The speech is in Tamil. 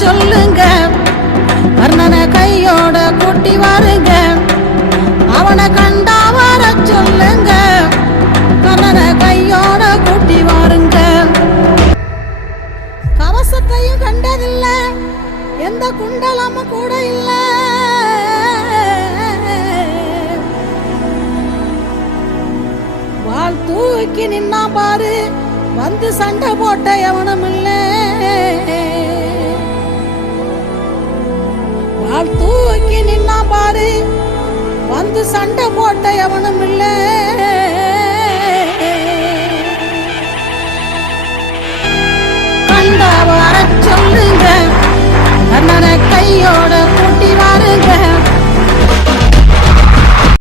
சொல்லுங்க, கர்ணனை கையோட கூட்டி வாருங்க. அவனை கண்டா வர சொல்லுங்க, கர்ணனை கையோட கூட்டி வாருங்க. கவசத்தையும் கண்டதில்ல, எந்த குண்டலமும் கூட இல்ல. வாள் தூக்கி நின்னா பாரு, வந்து சண்டை போட்ட எவனும் இல்ல. வாள் தூக்கி நின்னா பாரு, வந்து சண்டை போட்ட எவனும் இல்ல. கண்டா வர சொல்லுங்க, கர்ணனை கையோட